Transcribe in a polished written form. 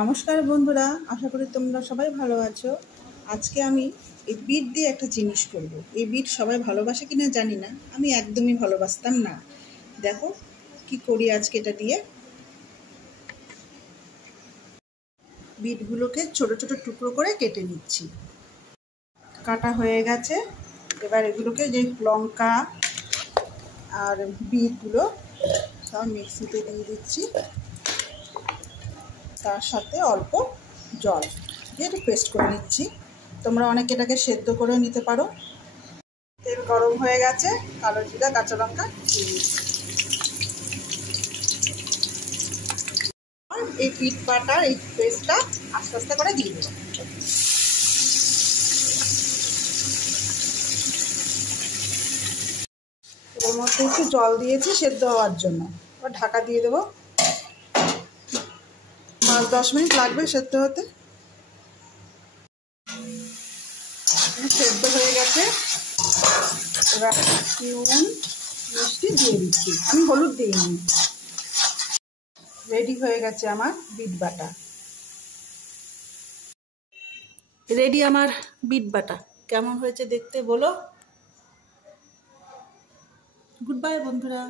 নমস্কার বন্ধুরা, আশা করি তোমরা সবাই ভালো আছো। আজকে আমি এই বিট দিয়ে একটা জিনিস করব। এই বিট সবাই ভালোবাসে কিনা জানি না, আমি একদমই ভালোবাসতাম না। দেখো কি করি আজকে এটা দিয়ে। বিটগুলোকে ছোট ছোট টুকরো করে কেটে নিচ্ছি। কাটা হয়ে গেছে। এবার এগুলোকে যে লঙ্কা আর বিটগুলো সব মিক্সিতে দিয়ে দিচ্ছি, তার সাথে অল্প জল দিয়ে একটু পেস্ট করে নিচ্ছি। তোমরা অনেকে এটাকে সেদ্ধ করেও নিতে পারো। তেল গরম হয়ে গেছে, কালো জিরা কাঁচা লঙ্কা দিয়ে দিচ্ছি। এই পিঠ বাটার এই পেস্টটা আস্তে আস্তে করে দিয়ে দেবো। এর মধ্যে একটু জল দিয়েছি সেদ্ধ হওয়ার জন্য, এবার ঢাকা দিয়ে দেবো। 5-10 মিনিট লাগবে সেদ্ধ হতে। সেদ্ধ হয়ে গেছে। এবার নুন মিষ্টি দিয়ে দিচ্ছি, আমি হলুদ দিইনি। রেডি হয়ে গেছে আমার বিট বাটা। রেডি আমার বিট বাটা। কেমন হয়েছে দেখতে বলো। গুড বাই বন্ধুরা।